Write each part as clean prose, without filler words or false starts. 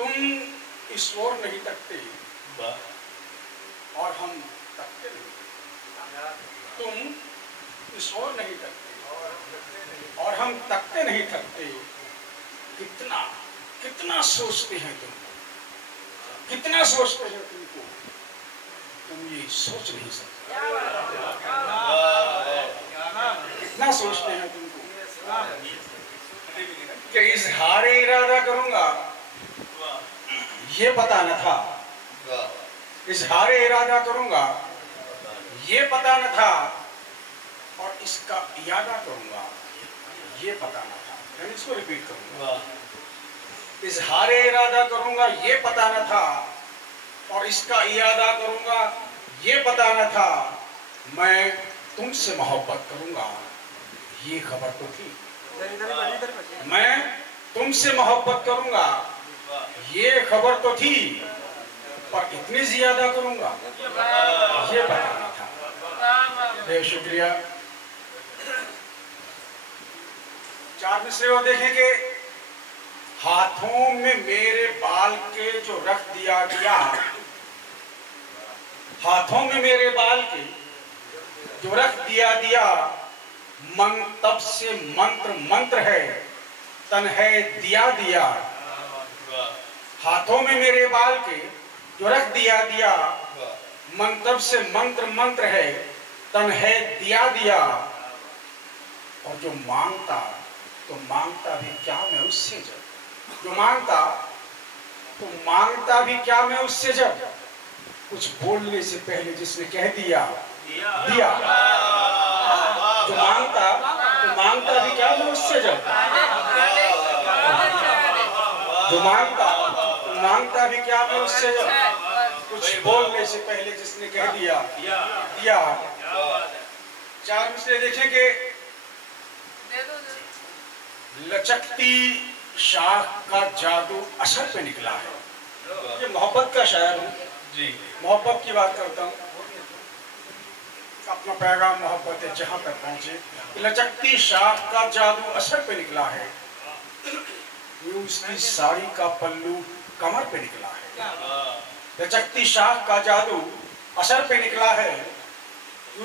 तुम इस ओर नहीं तकते और हम तकते नहीं, तुम इस ओर नहीं तकते और हम तकते नहीं थकते। कितना कितना सोचते हैं तुम, कितना सोचते हैं तुमको, तुम ये सोच नहीं सकते। कितना सोचते हैं तुमको कि इजहारे इरादा करूंगा ये पता न था, इजहारे इरादा करूंगा ये पता न था, और इसका इरादा करूंगा ये पता न था। यानी इसको रिपीट करूंगा, इजहारे इरादा करूंगा ये पता न था, और इसका इरादा करूंगा ये पता न था। मैं तुमसे मोहब्बत करूंगा ये खबर तो थी, मैं तुमसे मोहब्बत करूंगा ये खबर तो थी, पर इतनी ज्यादा करूंगा ये पता न था। बहुत शुक्रिया। 4 मिसरे और देखेंगे। हाथों में मेरे बाल के जो रख दिया गया, हाथों में मेरे बाल के जो रख दिया, मन तब से मंत्र मंत्र है, तन है दिया। हाथों में मेरे बाल के जो रख दिया, मन तब से मंत्र मंत्र है, तन है दिया। और जो मांगता तो मांगता भी क्या मैं उससे जब, जो मांगता तो मांगता भी क्या मैं उससे जब, कुछ बोलने से पहले जिसने कह दिया दिया। जो मांगता तो मांगता भी क्या मैं उससे जब, जो मांगता तो मांगता भी क्या मैं उससे जब, कुछ बोलने से पहले जिसने कह दिया दिया। 4 मिसरे देखेंगे। लचकती शाख का जादू असर पे निकला है। ये मोहब्बत का शायर हूँ जी, मोहब्बत की बात करता हूँ। अपना पैगाम मोहब्बत है जहां तक पहुंचे। लचकती शाख का जादू असर पे निकला है, उसकी साड़ी का पल्लू कमर पे निकला है। लचकती शाख का जादू असर पे निकला है,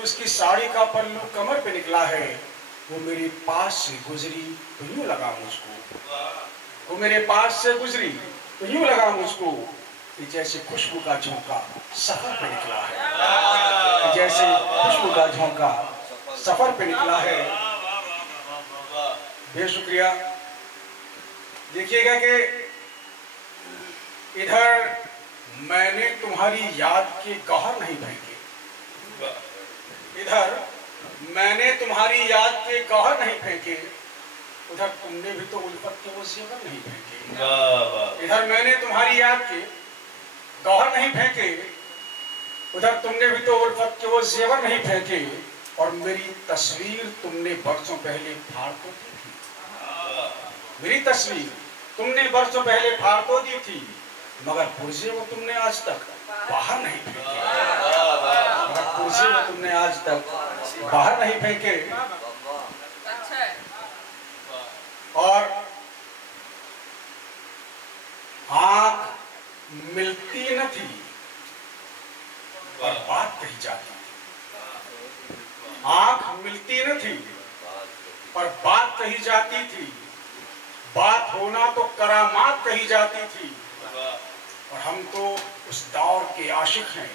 उसकी साड़ी का पल्लू कमर पे निकला है। वो मेरे पास से गुजरी तो यूं लगा मुझको, वो मेरे पास से गुजरी तो यूं लगा मुझको कि जैसे खुशबू का झोंका सफर पे निकला है, जैसे खुशबू का झोंका सफर पे निकला है। बहुत शुक्रिया। देखिएगा कि इधर मैंने तुम्हारी याद के गौहर नहीं फेंके, इधर मैंने तुम्हारी याद के गौहर नहीं फेंके, उधर तुमने भी तो उल्फत के वो जेवर नहीं फेंके। इधर मैंने तुम्हारी याद के गौहर नहीं फेंके, उधर तुमने भी तो उल्फत के वो जेवर नहीं फेंके। और मेरी तस्वीर तुमने बरसों पहले फाड़ तो दी थी, मेरी तस्वीर तुमने बरसों पहले फाड़ तो दी थी, मगर पुर्जे वो तुमने आज तक बाहर नहीं फेंके, मगर पुर्जे वो तुमने आज तक बाहर नहीं फेंके। और आंख मिलती न थी पर बात कही जाती थी, आंख मिलती न थी पर बात कही जाती थी। बात होना तो करामात कही जाती थी। और हम तो उस दौर के आशिक हैं,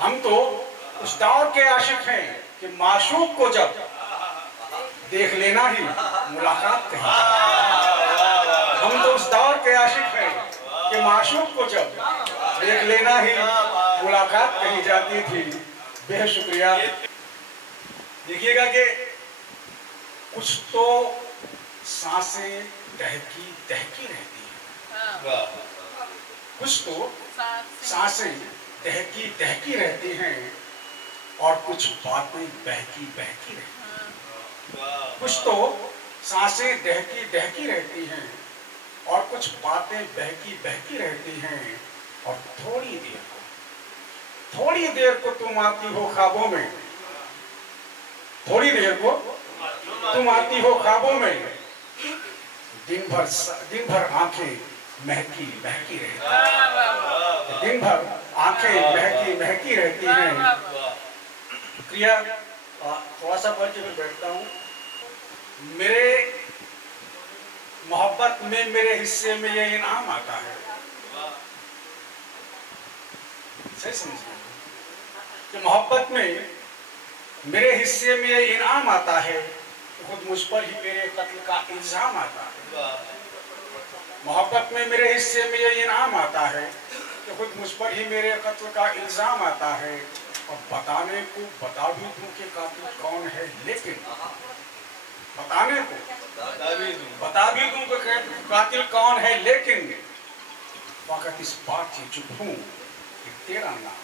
हम तो उस दौर के आशिक हैं कि माशूक को जब देख लेना ही मुलाकात कही जाती। हम तो उस दौर के आशिक हैं कि माशूक को जब देख लेना ही मुलाकात कही जाती थी। बेहद शुक्रिया। देखिएगा कि कुछ तो सांसें दहकी दहकी रहती हैं, कुछ तो सांसें दहकी दहकी रहती हैं, और कुछ बातें बहकी बहकी रहती हैं। कुछ तो सांसें दहकी दहकी रहती हैं, और कुछ बातें बहकी बहकी रहती हैं। और थोड़ी देर को तुम आती हो ख्वाबों में, थोड़ी देर को तुम आती हो ख्वाबों में। दिन भर आंखें महकी महकी रहती है, दिन भर आंखें महकी महकी रहती हैं। क्रिया थोड़ा सा पढ़ के मैं बैठता हूँ। मेरे मोहब्बत में मेरे हिस्से में ये इनाम आता है। सही समझिए कि मोहब्बत में मेरे हिस्से में ये इनाम आता है, खुद मुझ पर ही मेरे कत्ल का इल्जाम आता है। मोहब्बत में मेरे हिस्से में ये इनाम आता है कि खुद मुझ पर ही मेरे कत्ल का इल्जाम आता है। और बताने को बता भी दूं कि कातिल कौन है, लेकिन बताने को बता भी दूं कि कातिल कौन है, लेकिन वक़्त इस बात से चुप हूं कि तेरा नाम,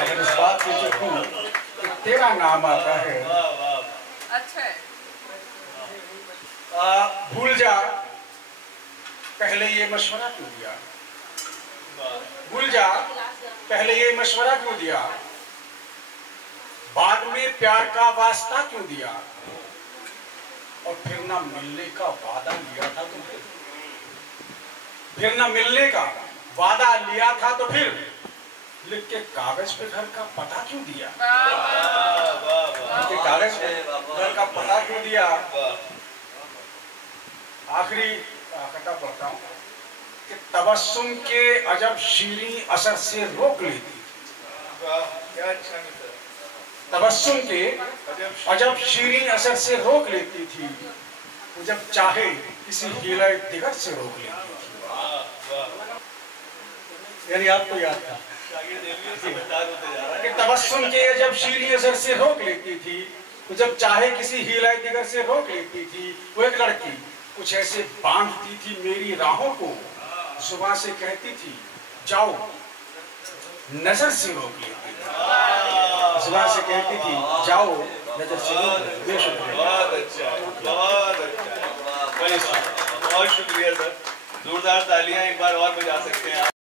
अगर इस बात से चुप हूं कि तेरा नाम आता है। अच्छा भूल जा पहले ये मशवरा क्यों दिया, भूल जा पहले ये मशवरा क्यों दिया, बाद में प्यार का वास्ता क्यों दिया, और फिर ना मिलने का वादा लिया था तो फिर ना मिलने का वादा लिया था तो फिर लिख के कागज पे घर का पता क्यों दिया, लिख के कागज पे घर का पता क्यों दिया। आखिरी कथा पढ़ता हूँ कि तबस्सुम के अजब शीरीं असर से रोक लेती थी, तबस्सुम के अजब शीरीं असर से रोक लेती थी, वो जब चाहे किसी हीले दिगर से रोक लेती थी। यानी आपको याद था कि तबस्सुम के अजब शीरीं असर से रोक लेती थी, वो जब चाहे किसी हीले दिगर से रोक लेती थी। वो एक लड़की कुछ ऐसे बांधती थी मेरी राहों को, जुबान से कहती थी जाओ, नजर से रोक लेती थी, जुबान से कहती थी जाओ, नजर से रोक लेती थी। बहुत अच्छा, बहुत शुक्रिया सर। जोरदार तालियां एक बार और बजा सकते हैं आप।